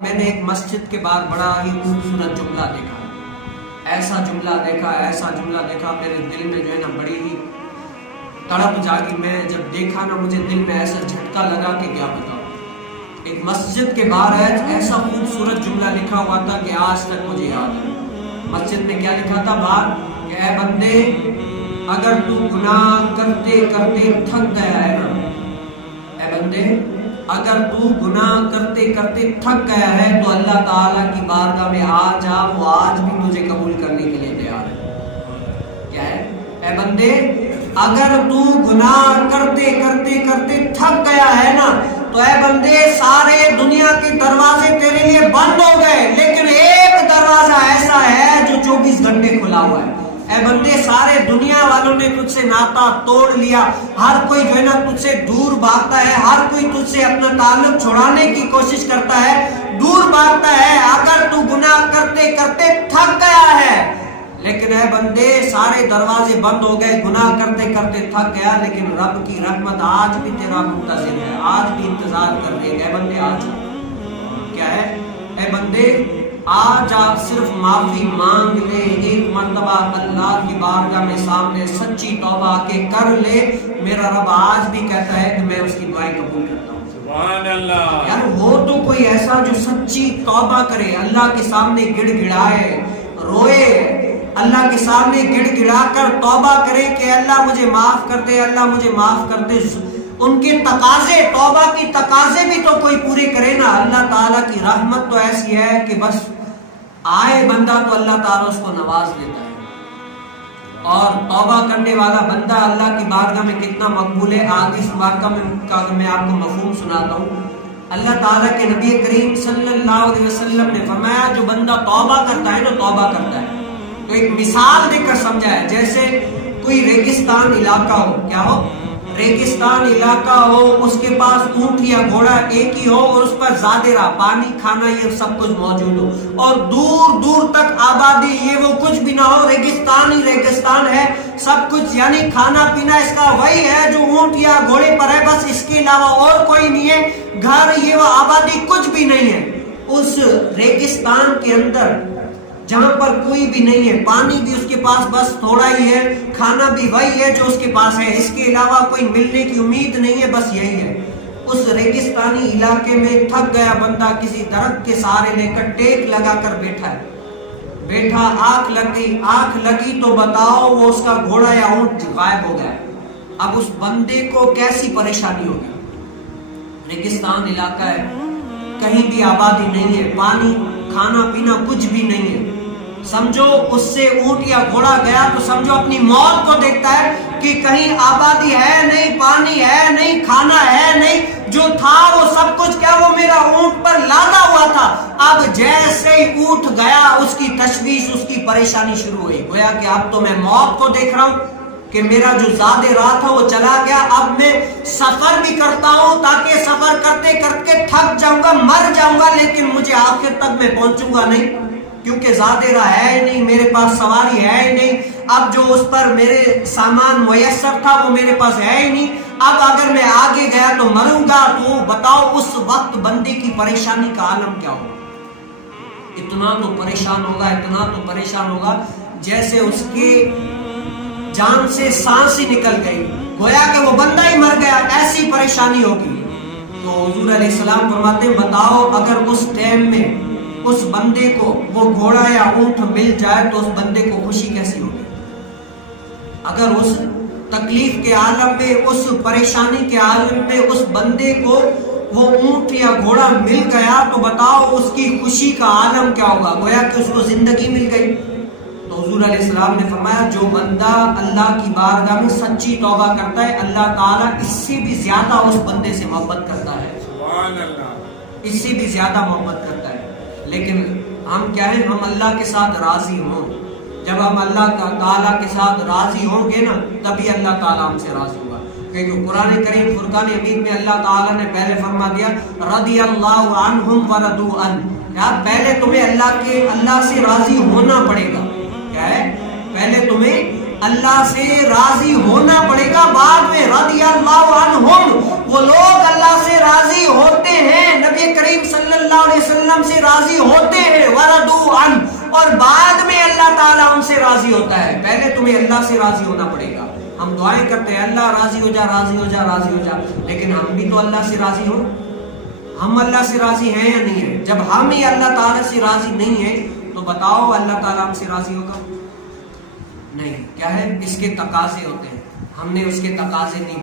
میں نے ایک مسجد کے باہر بڑا ہی خوبصورت جملہ دیکھا، ایسا جملہ دیکھا میرے دل میں جو ہے نا بڑی ہی تڑپ جاگی۔ میں جب دیکھا نا مجھے دل میں ایسا جھٹکا لگا کہ کیا بتاؤں۔ ایک مسجد کے باہر ایسا خوبصورت جملہ لکھا ہوا تھا کہ آج تک مجھے یاد ہے۔ مسجد میں کیا لکھا تھا باہر کہ اے بندے اگر تو گناہ کرتے کرتے تھک گیا ہے نا، اے بندے اگر تو گناہ کرتے کرتے تھک گیا ہے تو اللہ تعالیٰ کی بارگاہ میں آ جا، وہ آج بھی تجھے قبول کرنے کے لیے تیار ہے۔ کیا ہے؟ اے بندے اگر تو گناہ کرتے کرتے کرتے تھک گیا ہے نا تو اے بندے سارے دنیا کے دروازے تیرے لیے بند ہو گئے، لیکن ایک دروازہ ایسا ہے جو 24 گھنٹے کھلا ہوا ہے۔ اے بندے سارے دنیا والوں نے تجھ سے ناطا توڑ لیا، ہر کوئی جو ہے نا تجھ سے دور بھاگتا ہے، ہر کوئی تجھ سے اپنا تعلق چھڑانے کی کوشش کرتا ہے، دور بھاگتا ہے۔ اگر تو گناہ کرتے کرتے تھک گیا ہے، لیکن اے بندے سارے دروازے بند ہو گئے، گناہ کرتے کرتے تھک گیا، لیکن رب کی رحمت آج بھی تیرا منتظر ہے، آج بھی انتظار کر رہی ہے۔ اے بندے آ جا۔ کیا ہے؟ اے بندے آ جا، صرف معافی مانگ لے، ایک مرتبہ اللہ کی بارگاہ میں سامنے سچی توبہ کے کر لے۔ میرا رب آج بھی کہتا ہے کہ میں اس کی دعائیں قبول کرتا ہوں۔ سبحان اللہ۔ یار ہو تو کوئی ایسا جو سچی توبہ کرے، اللہ کے سامنے گڑ گڑائے، روئے، اللہ کے سامنے گڑ گڑا کر توبہ کرے کہ اللہ مجھے معاف کر دے، اللہ مجھے معاف کر دے۔ ان کے تقاضے، توبہ کی تقاضے بھی تو کوئی پورے کرے نا۔ اللہ تعالیٰ کی رحمت تو ایسی ہے کہ بس آئے بندہ تو اللہ تعالیٰ اس کو نواز لیتا ہے، اور توبہ کرنے والا بندہ اللہ کی بارگاہ میں کتنا مقبول ہے۔ آگے اس واقعہ میں آپ کو مفہوم سناتا ہوں۔ اللہ تعالیٰ کے نبی کریم صلی اللہ علیہ وسلم نے فرمایا جو بندہ توبہ کرتا ہے نا، توبہ کرتا ہے تو ایک مثال دے کر سمجھایا، جیسے کوئی ریگستان علاقہ ہو، کیا ہو؟ ریگستان علاقہ ہو، اس کے پاس اونٹ یا گھوڑا ایک ہی ہو، اور اس پر زیادہ راہ، پانی کھانا یہ سب کچھ موجود ہو، اور دور دور تک آبادی یہ وہ کچھ بھی نہ ہو، ریگستان ہی ریگستان ہے سب کچھ، یعنی کھانا پینا اس کا وہی ہے جو اونٹ یا گھوڑے پر ہے، بس اس کے علاوہ اور کوئی نہیں ہے، گھر یہ وہ آبادی کچھ بھی نہیں ہے۔ اس ریگستان کے اندر جہاں پر کوئی بھی نہیں ہے، پانی بھی اس کے پاس بس تھوڑا ہی ہے، کھانا بھی وہی ہے جو اس کے پاس ہے، اس کے علاوہ کوئی ملنے کی امید نہیں ہے، بس یہی ہے۔ اس ریگستانی علاقے میں تھک گیا بندہ کسی درخت کے سہارے لے کر ٹیک لگا کر بیٹھا ہے، بیٹھا، آنکھ لگی تو بتاؤ وہ اس کا گھوڑا یا اونٹ غائب ہو گیا۔ اب اس بندے کو کیسی پریشانی ہوگی؟ ریگستان علاقہ ہے، کہیں بھی آبادی نہیں ہے، پانی کھانا پینا کچھ بھی نہیں ہے، سمجھو اس سے اونٹ یا گھوڑا گیا تو سمجھو اپنی موت کو دیکھتا ہے کہ کہیں آبادی ہے نہیں، پانی ہے نہیں، کھانا ہے نہیں، جو تھا وہ سب کچھ کیا وہ میرا اونٹ پر لادا ہوا تھا۔ اب جیسے ہی اونٹ گیا اس کی تشویش، اس کی پریشانی شروع ہوئی، گویا کہ اب تو میں موت کو دیکھ رہا ہوں کہ میرا جو زیادہ راہ تھا وہ چلا گیا، اب میں سفر بھی کرتا ہوں تاکہ سفر کرتے کرتے تھک جاؤں گا، مر جاؤں گا، لیکن مجھے آخر تک میں پہنچوں گا نہیں، کیونکہ زیادہ راہ ہے ہی نہیں، میرے پاس سواری ہے ہی نہیں، اب جو اس پر میرے سامان میسر تھا وہ میرے پاس ہے ہی نہیں، اب اگر میں آگے گیا تو مروں گا۔ تو بتاؤ اس وقت بندے کی پریشانی کا عالم کیا ہوگا؟ اتنا تو پریشان ہوگا جیسے اس کے جان سے سانس ہی نکل گئی، گویا کہ وہ بندہ ہی مر گیا، ایسی پریشانی ہوگی۔ تو حضور علیہ السلام فرماتے ہیں بتاؤ اگر اس ٹائم میں اس بندے کو وہ گھوڑا یا اونٹ مل جائے تو اس بندے کو خوشی کیسی ہوگی؟ اگر اس تکلیف کے عالم میں، اس پریشانی کے عالم میں اس بندے کو وہ اونٹ یا گھوڑا مل گیا تو بتاؤ اس کی خوشی کا عالم کیا ہوگا؟ گویا کہ اس کو زندگی مل گئی۔ تو حضور علیہ السلام نے فرمایا جو بندہ اللہ کی بارگاہ میں سچی توبہ کرتا ہے، اللہ تعالیٰ اس سے بھی زیادہ اس بندے سے محبت کرتا ہے، سبحان اللہ، اس سے بھی زیادہ محبت کرتا ہے۔ لیکن ہم کیا ہیں؟ ہم اللہ کے ساتھ راضی ہوں۔ جب ہم اللہ تعالیٰ کے ساتھ راضی ہوں گے نا تبھی اللہ تعالیٰ ہم سے راضی ہوگا، کیونکہ قرآن کریم فرقان حمید میں اللہ تعالیٰ نے پہلے فرما دیا رضی اللہ عنہم ورضوا عنہ، یار پہلے تمہیں اللہ سے راضی ہونا پڑے گا۔ کیا ہے؟ پہلے تمہیں اللہ سے راضی ہونا پڑے گا، بعد میں رضی اللہ عنہم، وہ لوگ اللہ سے راضی ہوتے ہیں نبی کریم صلی اللہ علیہ وسلم سے راضی ہوتے ہیں، وردو عن، اور بعد میں اللہ تعالیٰ ہم سے راضی ہوتا ہے. پہلے تمہیں اللہ سے راضی ہونا پڑے گا. ہم دعائیں کرتے ہیں اللہ راضی ہو جا، راضی ہو جا، راضی ہو جا، لیکن ہم بھی تو اللہ سے راضی ہوں. ہم اللہ سے راضی ہیں یا نہیں ہیں؟ جب ہم ہی اللہ تعالیٰ سے راضی نہیں ہیں تو بتاؤ اللہ تعالیٰ ہم سے راضی ہوگا؟ نہیں. کیا ہے؟ اس کے تقاضے ہوتے ہیں، ہم نے اس کے تقاضے نہیں